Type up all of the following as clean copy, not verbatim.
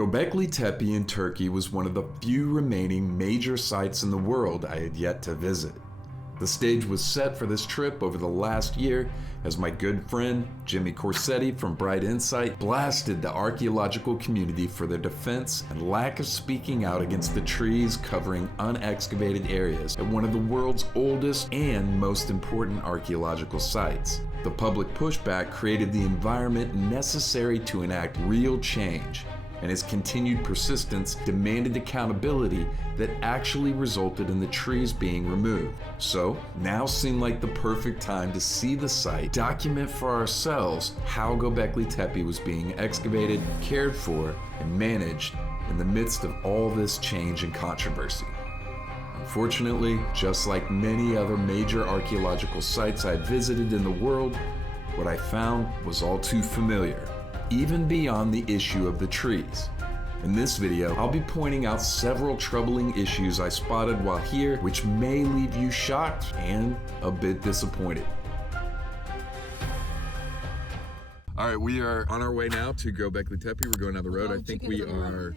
Göbekli Tepe in Turkey was one of the few remaining major sites in the world I had yet to visit. The stage was set for this trip over the last year as my good friend Jimmy Corsetti from Bright Insight blasted the archaeological community for their defense and lack of speaking out against the trees covering unexcavated areas at one of the world's oldest and most important archaeological sites. The public pushback created the environment necessary to enact real change, and his continued persistence demanded accountability that actually resulted in the trees being removed. So, now seemed like the perfect time to see the site, document for ourselves how Gobekli Tepe was being excavated, cared for, and managed in the midst of all this change and controversy. Unfortunately, just like many other major archaeological sites I've visited in the world, what I found was all too familiar, even beyond the issue of the trees. In this video, I'll be pointing out several troubling issues I spotted while here, which may leave you shocked and a bit disappointed. All right, we are on our way now to Gobekli Tepe. We're going down the road. I think we are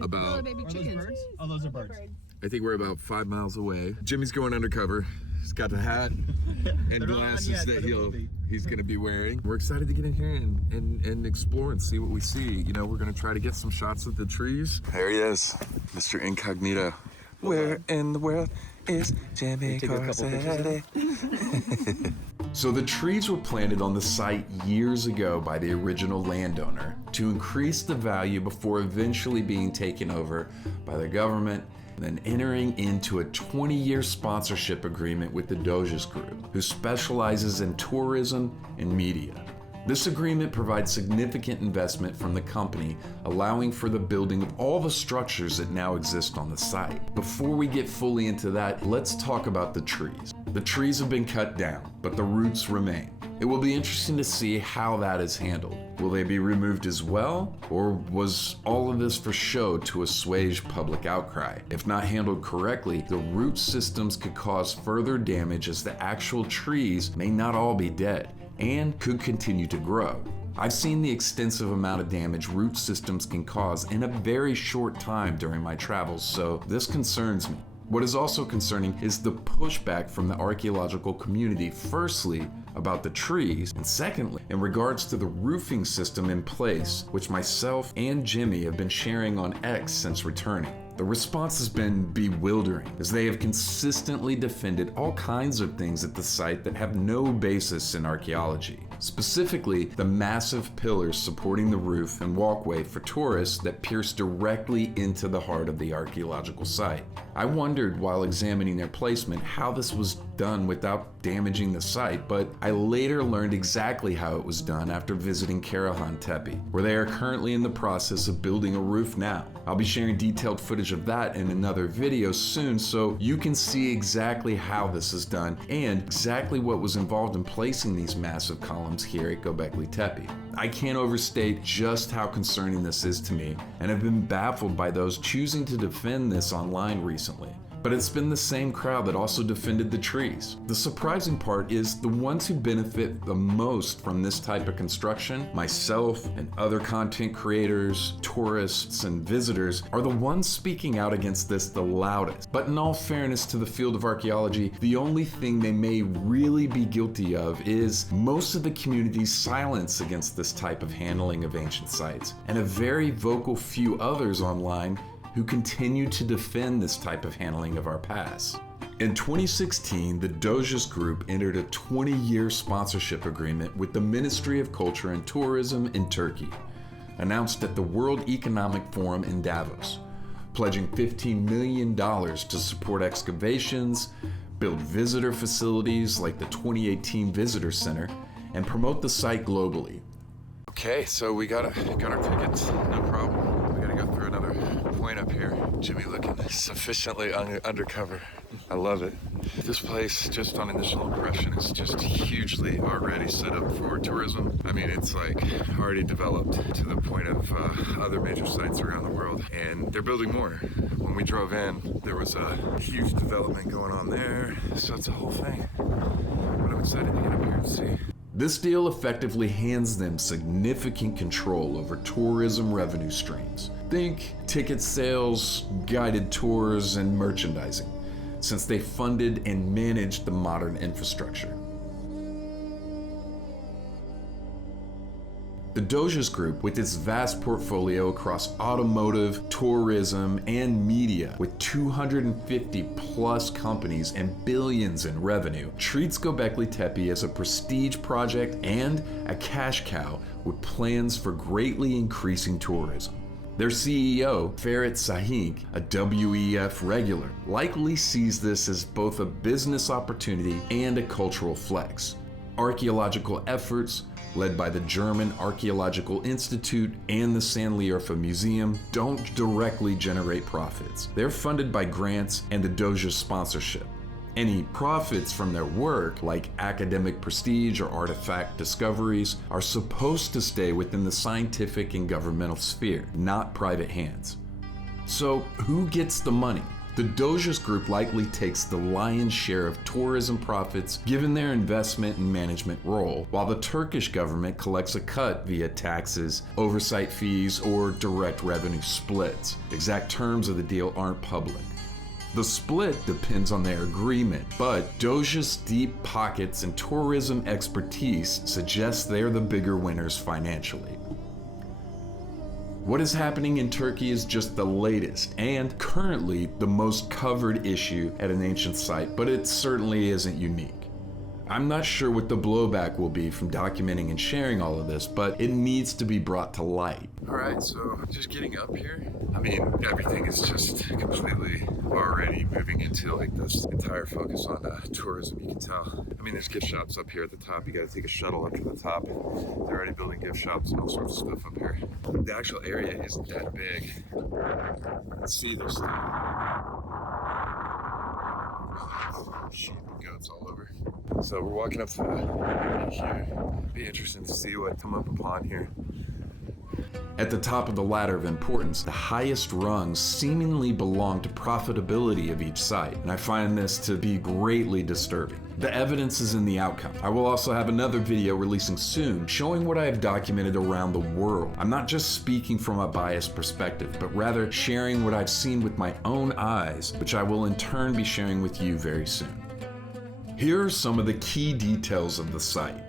about... Baby chickens. Oh, those are birds. I think we're about 5 miles away. Jimmy's going undercover. He's got the hat and glasses that he's gonna be wearing. We're excited to get in here and explore and see what we see. You know, we're gonna try to get some shots of the trees. There he is, Mr. Incognito. Where in the world is Jimmy Corsetti? So the trees were planted on the site years ago by the original landowner to increase the value before eventually being taken over by the government and then entering into a 20-year sponsorship agreement with the Doges Group, who specializes in tourism and media. This agreement provides significant investment from the company, allowing for the building of all the structures that now exist on the site. Before we get fully into that, let's talk about the trees. The trees have been cut down, but the roots remain. It will be interesting to see how that is handled. Will they be removed as well? Or was all of this for show to assuage public outcry? If not handled correctly, the root systems could cause further damage as the actual trees may not all be dead and could continue to grow. I've seen the extensive amount of damage root systems can cause in a very short time during my travels, so this concerns me. What is also concerning is the pushback from the archaeological community, firstly, about the trees, and secondly, in regards to the roofing system in place, which myself and Jimmy have been sharing on X since returning. The response has been bewildering, as they have consistently defended all kinds of things at the site that have no basis in archaeology. Specifically, the massive pillars supporting the roof and walkway for tourists that pierce directly into the heart of the archaeological site. I wondered while examining their placement how this was done without damaging the site, but I later learned exactly how it was done after visiting Karahan Tepe, where they are currently in the process of building a roof now. I'll be sharing detailed footage of that in another video soon, so you can see exactly how this is done and exactly what was involved in placing these massive columns here at Gobekli Tepe. I can't overstate just how concerning this is to me, and have been baffled by those choosing to defend this online recently. But it's been the same crowd that also defended the trees. The surprising part is the ones who benefit the most from this type of construction, myself and other content creators, tourists, and visitors, are the ones speaking out against this the loudest. But in all fairness to the field of archaeology, the only thing they may really be guilty of is most of the community's silence against this type of handling of ancient sites, and a very vocal few others online who continue to defend this type of handling of our past. In 2016, the Doges Group entered a 20-year sponsorship agreement with the Ministry of Culture and Tourism in Turkey, announced at the World Economic Forum in Davos, pledging $15 million to support excavations, build visitor facilities like the 2018 Visitor Center, and promote the site globally. Okay, so we got our tickets, no problem. We gotta go through another point up here. Jimmy looking sufficiently undercover. I love it. This place, just on initial impression, is just hugely already set up for tourism. I mean, it's like already developed to the point of other major sites around the world, and they're building more. When we drove in, there was a huge development going on there, so it's a whole thing. But I'm excited to get up here and see. This deal effectively hands them significant control over tourism revenue streams. Think ticket sales, guided tours, and merchandising, since they funded and managed the modern infrastructure. The Doges Group, with its vast portfolio across automotive, tourism, and media, with 250 plus companies and billions in revenue, treats Göbekli Tepe as a prestige project and a cash cow with plans for greatly increasing tourism. Their CEO, Ferit Sahik, a WEF regular, likely sees this as both a business opportunity and a cultural flex. Archaeological efforts, led by the German Archaeological Institute and the Sanlierfa Museum, don't directly generate profits. They're funded by grants and the Doge's sponsorship. Any profits from their work, like academic prestige or artifact discoveries, are supposed to stay within the scientific and governmental sphere, not private hands. So, who gets the money? The Doges Group likely takes the lion's share of tourism profits given their investment and management role, while the Turkish government collects a cut via taxes, oversight fees, or direct revenue splits. Exact terms of the deal aren't public. The split depends on their agreement, but Doge's deep pockets and tourism expertise suggest they're the bigger winners financially. What is happening in Turkey is just the latest and currently the most covered issue at an ancient site, but it certainly isn't unique. I'm not sure what the blowback will be from documenting and sharing all of this, but it needs to be brought to light. All right, so just getting up here. I mean, everything is just completely already moving into like this entire focus on tourism, you can tell. I mean, there's gift shops up here at the top. You gotta take a shuttle up to the top. They're already building gift shops and all sorts of stuff up here. The actual area isn't that big. Let's see, there's sheep and goats all over. So we're walking up to the here. Be interesting to see what come up upon here. At the top of the ladder of importance, the highest rungs seemingly belong to profitability of each site, and I find this to be greatly disturbing. The evidence is in the outcome. I will also have another video releasing soon showing what I have documented around the world. I'm not just speaking from a biased perspective, but rather sharing what I've seen with my own eyes, which I will in turn be sharing with you very soon. Here are some of the key details of the site.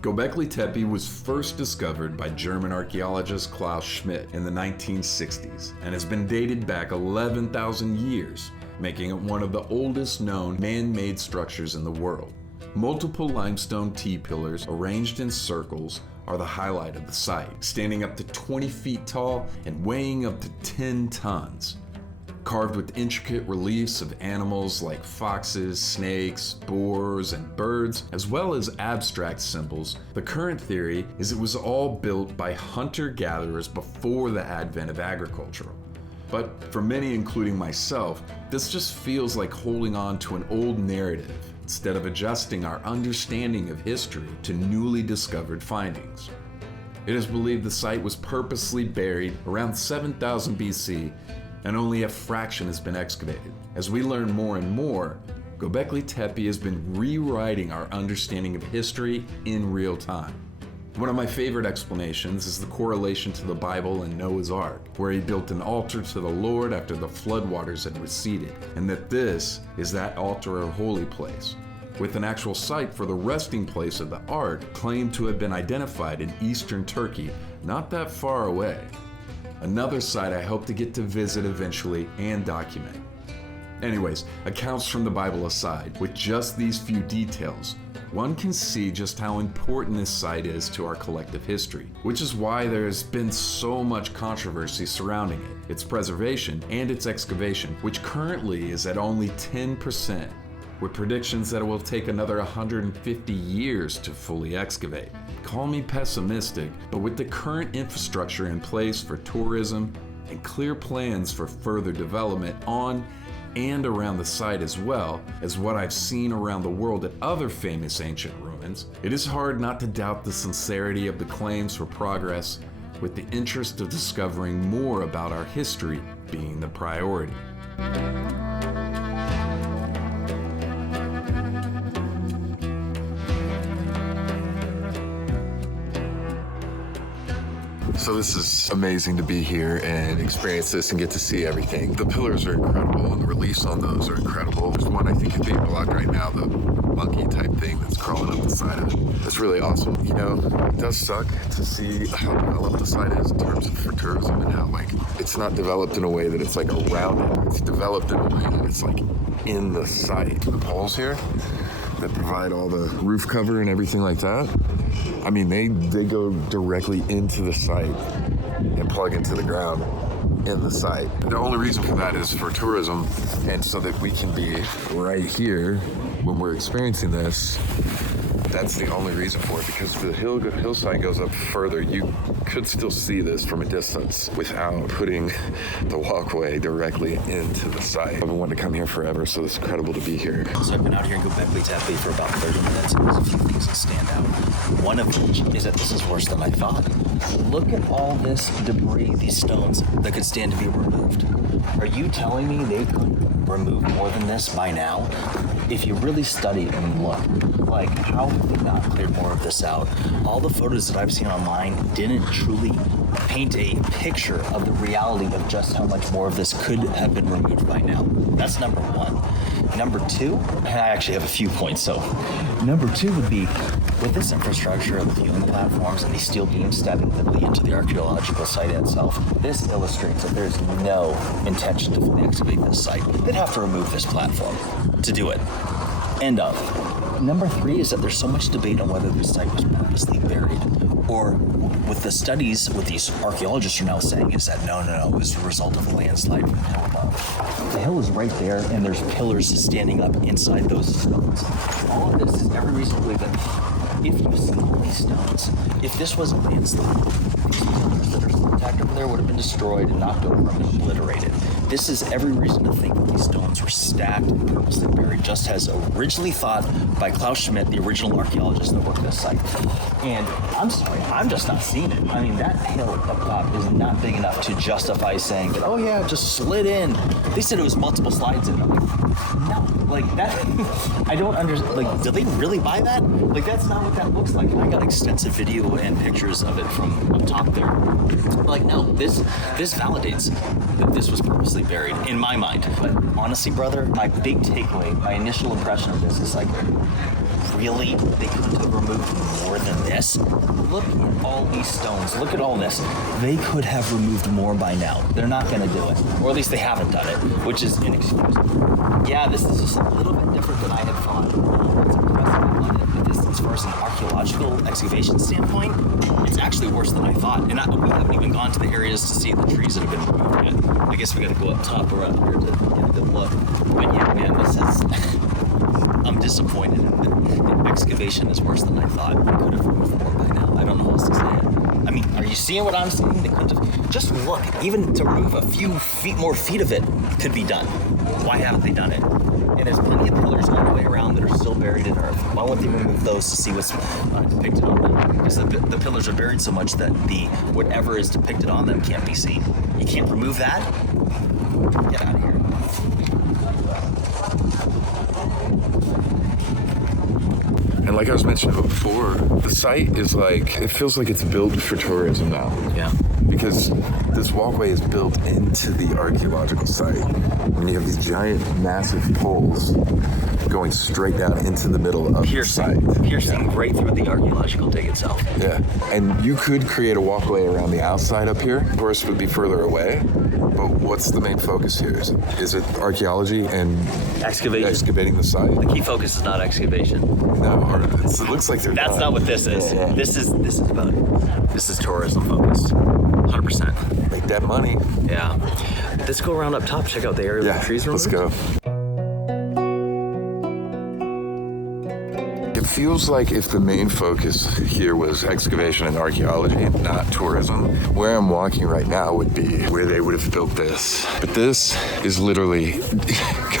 Gobekli Tepe was first discovered by German archaeologist Klaus Schmidt in the 1960s and has been dated back 11,000 years, making it one of the oldest known man-made structures in the world. Multiple limestone T-pillars arranged in circles are the highlight of the site, standing up to 20 feet tall and weighing up to 10 tons. Carved with intricate reliefs of animals like foxes, snakes, boars, and birds, as well as abstract symbols, the current theory is it was all built by hunter-gatherers before the advent of agriculture. But for many, including myself, this just feels like holding on to an old narrative instead of adjusting our understanding of history to newly discovered findings. It is believed the site was purposely buried around 7000 BC, and only a fraction has been excavated. As we learn more and more, Gobekli Tepe has been rewriting our understanding of history in real time. One of my favorite explanations is the correlation to the Bible and Noah's Ark, where he built an altar to the Lord after the floodwaters had receded, and that this is that altar or holy place, with an actual site for the resting place of the Ark claimed to have been identified in eastern Turkey, not that far away. Another site I hope to get to visit eventually and document. Anyways, accounts from the Bible aside, with just these few details, one can see just how important this site is to our collective history, which is why there has been so much controversy surrounding it, its preservation, and its excavation, which currently is at only 10%, with predictions that it will take another 150 years to fully excavate. Call me pessimistic, but with the current infrastructure in place for tourism and clear plans for further development on and around the site, as well as what I've seen around the world at other famous ancient ruins, it is hard not to doubt the sincerity of the claims for progress, with the interest of discovering more about our history being the priority. So this is amazing to be here and experience this and get to see everything. The pillars are incredible and the reliefs on those are incredible. There's one I think is being blocked right now, the monkey type thing that's crawling up the side of it. It's really awesome. You know, it does suck to see how developed the site is in terms of for tourism and how like it's not developed in a way that it's like around it. It's developed in a way that it's like in the site. The poles here that provide all the roof cover and everything like that. I mean, they go directly into the site and plug into the ground in the site. The only reason for that is for tourism and so that we can be right here when we're experiencing this. That's the only reason for it, because the hillside goes up further. You could still see this from a distance without putting the walkway directly into the site. I've been wanting to come here forever, so it's incredible to be here. So I've been out here in Göbekli Tepe for about 30 minutes, and there's a few things that stand out. One of which is that this is worse than I thought. Look at all this debris, these stones that could stand to be removed. Are you telling me they could remove more than this by now? If you really study and look, like, how have they not cleared more of this out? All the photos that I've seen online didn't truly paint a picture of the reality of just how much more of this could have been removed by now. That's number one. Number two, and I actually have a few points, so number two would be, with this infrastructure, the viewing platforms and these steel beams stabbing heavily into the archaeological site itself, this illustrates that there's no intention to fully excavate this site. They'd have to remove this platform to do it. End of. Number three is that there's so much debate on whether this site was purposely buried, or with the studies, what these archaeologists are now saying is that no, it was the result of a landslide from the hill above. The hill is right there, and there's pillars standing up inside those stones. All of this is every reason to believe that if you see all these stones, if this was a landslide, these pillars that are still intact over there would have been destroyed and knocked over and obliterated. This is every reason to think that these stones were stacked and purposely buried, just as originally thought by Klaus Schmidt, the original archaeologist that worked this site. And I'm sorry, I'm just not seeing it. I mean, that hill up top is not big enough to justify saying that, oh yeah, it just slid in. They said it was multiple slides in. I'm like, no, like that, I don't understand. Like, do they really buy that? Like, that's not what that looks like. And I got extensive video and pictures of it from up top there. Like, no, this validates that this was purposely buried in my mind. But honestly, brother, my big takeaway, my initial impression of this is like, really? They couldn't have removed more than this? Look at all these stones. Look at all this. They could have removed more by now. They're not going to do it. Or at least they haven't done it, which is inexcusable. Yeah, this is just a little bit different than I had thought. It's impressive. I love it. But this, as far as an archaeological excavation standpoint, it's actually worse than I thought. And we haven't even gone to the areas to see the trees that have been removed yet. I guess we got to go up top around here to get a good look. But yeah, man, this is... I'm disappointed. The excavation is worse than I thought. They could have removed more by now. I don't know how else to say it. I mean, are you seeing what I'm seeing? They couldn't have. Just look. Even to remove a few more feet of it could be done. Why haven't they done it? And there's plenty of pillars all the way around that are still buried in earth. Why won't they remove those to see what's depicted on them? Because the pillars are buried so much that whatever is depicted on them can't be seen. You can't remove that? Get out of here. And like I was mentioning before, the site is like, it feels like it's built for tourism now. Yeah. Because this walkway is built into the archaeological site. And you have these giant, massive poles going straight down into the middle of the site. Piercing right through the archaeological dig itself. Yeah. And you could create a walkway around the outside up here. Of course, it would be further away. But what's the main focus here? Is it archaeology and excavating the site? The key focus is not excavation. No, it looks like they're. That's not what this is. Yeah. This is tourism focused, 100%. Make that money. Yeah. Let's go around up top. Check out the area where the trees are. Let's go. It feels like if the main focus here was excavation and archaeology and not tourism, where I'm walking right now would be where they would have built this. But this is literally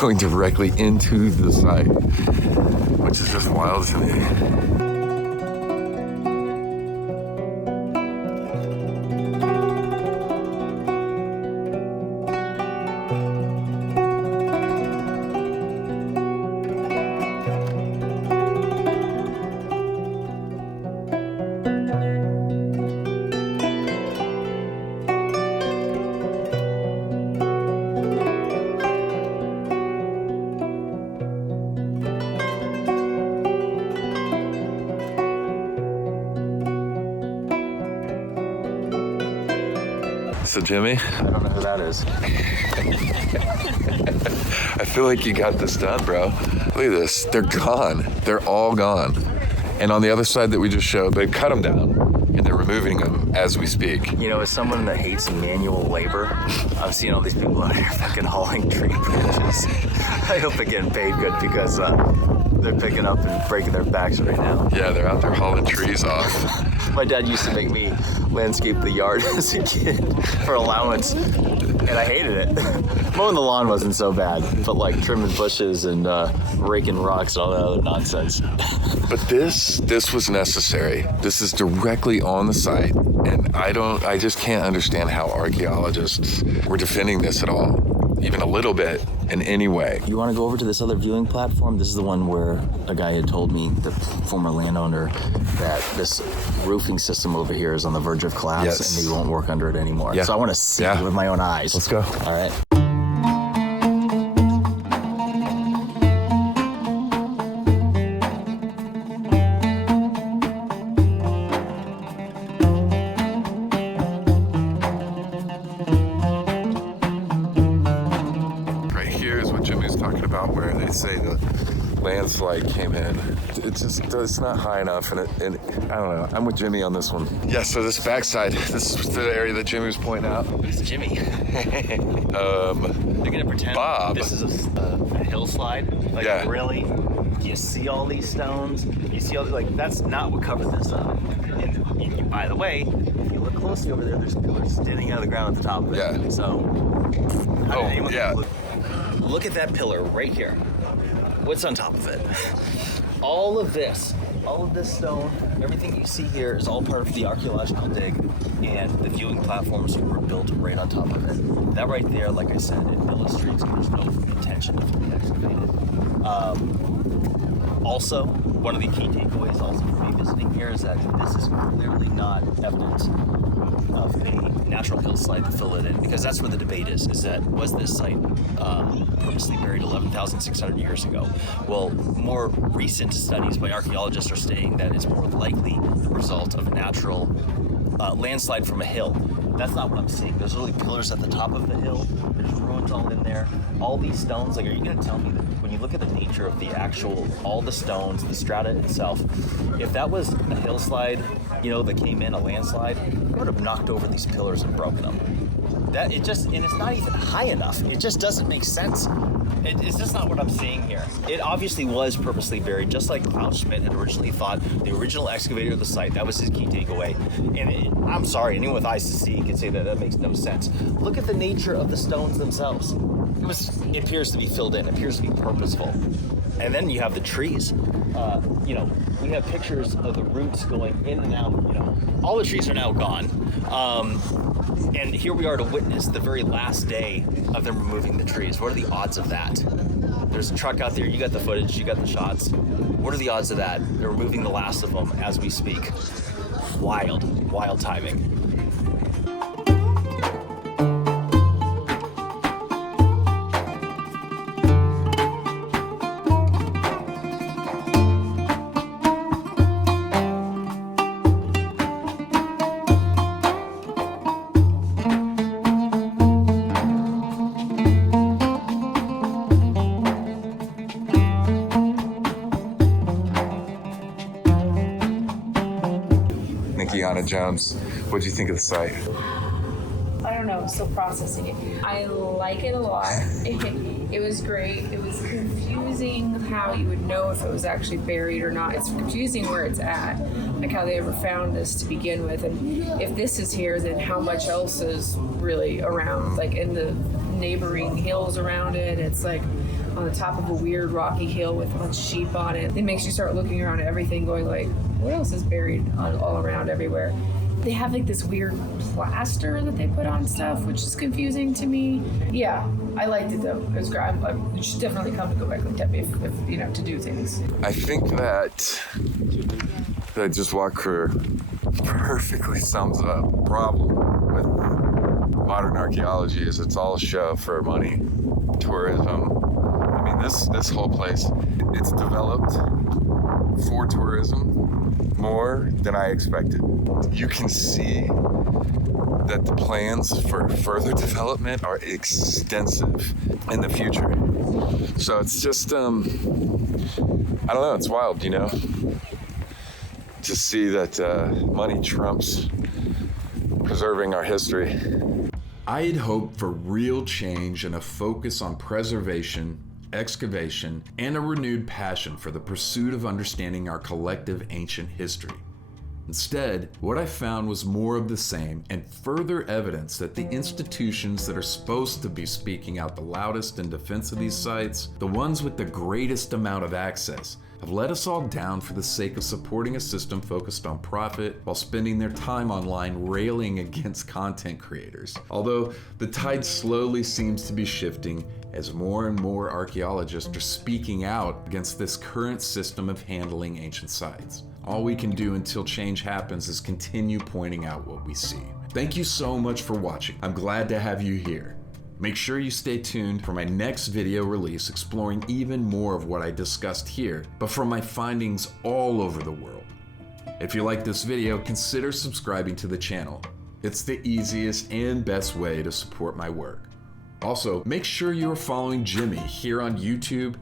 going directly into the site, which is just wild to me. So Jimmy, I don't know who that is. I feel like you got this done, bro. Look at this. They're gone. They're all gone. And on the other side that we just showed, they cut them down and they're removing them as we speak. You know, as someone that hates manual labor, I've seen all these people out here fucking hauling tree branches. I hope they're getting paid good because they're picking up and breaking their backs right now. Yeah, they're out there hauling trees off. My dad used to make me landscape the yard as a kid for allowance, and I hated it. Mowing the lawn wasn't so bad, but like trimming bushes and raking rocks and all that other nonsense. But this was necessary. This is directly on the site, and I just can't understand how archaeologists were defending this at all, even a little bit in any way. You want to go over to this other viewing platform? This is the one where a guy had told me, the former landowner, that this roofing system over here is on the verge of collapse, Yes. and he won't work under it anymore. Yeah. So I want to see Yeah. it with my own eyes. Let's go. All right. Right here is what Jimmy's talking about, where they say the landslide came in. It's not high enough, and I don't know. I'm with Jimmy on this one. Yeah, so this backside, this is the area that Jimmy was pointing out. Who's Jimmy? They're gonna pretend Bob. this is a hillslide. Like, Yeah. really? You see all these stones? You see all like that's not what covered this up. And by the way, if you look closely over there, there's pillars standing out of the ground at the top of it. Yeah. So. how did anyone yeah. Look at that pillar right here. What's on top of it? All of this stone, everything you see here is all part of the archaeological dig, and the viewing platforms were built right on top of it. That right there, like I said, it illustrates there's no intention of being excavated. Also, one of the key takeaways also from me visiting here is that this is clearly not evidence of a natural hillside to fill it in, because that's where the debate is that was this site purposely buried 11,600 years ago? Well, more recent studies by archaeologists are saying that it's more likely the result of a natural landslide from a hill. That's not what I'm seeing. There's literally pillars at the top of the hill. There's ruins all in there. All these stones, like, are you going to tell me that when you look at the nature of the actual, all the stones, the strata itself, if that was a hillslide, that came in, a landslide, it would have knocked over these pillars and broken them. And it's not even high enough. It just doesn't make sense. It's just not what I'm seeing here. It obviously was purposely buried, just like Klaus Schmidt had originally thought, the original excavator of the site. That was his key takeaway. And I'm sorry, anyone with eyes to see can say that makes no sense. Look at the nature of the stones themselves. It appears to be filled in, it appears to be purposeful. And then you have the trees. We have pictures of the roots going in and out. All the trees are now gone. And here we are to witness the very last day of them removing the trees. What are the odds of that? There's a truck out there. You got the footage. You got the shots. What are the odds of that? They're removing the last of them as we speak. Wild timing. Jones, what do you think of the site? I don't know, still processing it. I like it a lot. It was great. It was confusing how you would know if it was actually buried or not. It's confusing where it's at, like how they ever found this to begin with. And if this is here, then how much else is really around, like in the neighboring hills around it. It's like on the top of a weird rocky hill with a bunch of sheep on it. It makes you start looking around at everything going like, what else is buried all around everywhere? They have like this weird plaster that they put on stuff, which is confusing to me. Yeah, I liked it though. It was great. You should definitely come to Gobekli Tepe if to do things. I think that just walk through perfectly sums up the problem with modern archaeology is it's all a show for money, tourism. I mean, this whole place, it's developed for tourism more than I expected. You can see that the plans for further development are extensive in the future. So it's just, I don't know, it's wild, you know, to see that money trumps preserving our history. I had hoped for real change and a focus on preservation, excavation, and a renewed passion for the pursuit of understanding our collective ancient history. Instead, what I found was more of the same and further evidence that the institutions that are supposed to be speaking out the loudest in defense of these sites, the ones with the greatest amount of access, have let us all down for the sake of supporting a system focused on profit while spending their time online railing against content creators. Although the tide slowly seems to be shifting as more and more archaeologists are speaking out against this current system of handling ancient sites. All we can do until change happens is continue pointing out what we see. Thank you so much for watching. I'm glad to have you here. Make sure you stay tuned for my next video release exploring even more of what I discussed here, but from my findings all over the world. If you like this video, consider subscribing to the channel. It's the easiest and best way to support my work. Also, make sure you are following Jimmy here on YouTube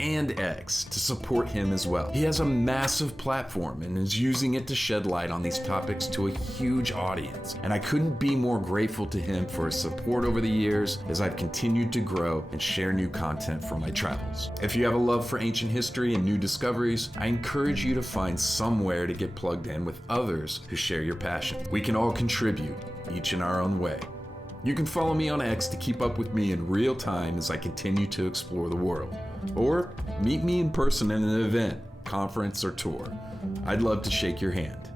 and X to support him as well. He has a massive platform and is using it to shed light on these topics to a huge audience. And I couldn't be more grateful to him for his support over the years as I've continued to grow and share new content from my travels. If you have a love for ancient history and new discoveries, I encourage you to find somewhere to get plugged in with others who share your passion. We can all contribute, each in our own way. You can follow me on X to keep up with me in real time as I continue to explore the world. Or meet me in person at an event, conference, or tour. I'd love to shake your hand.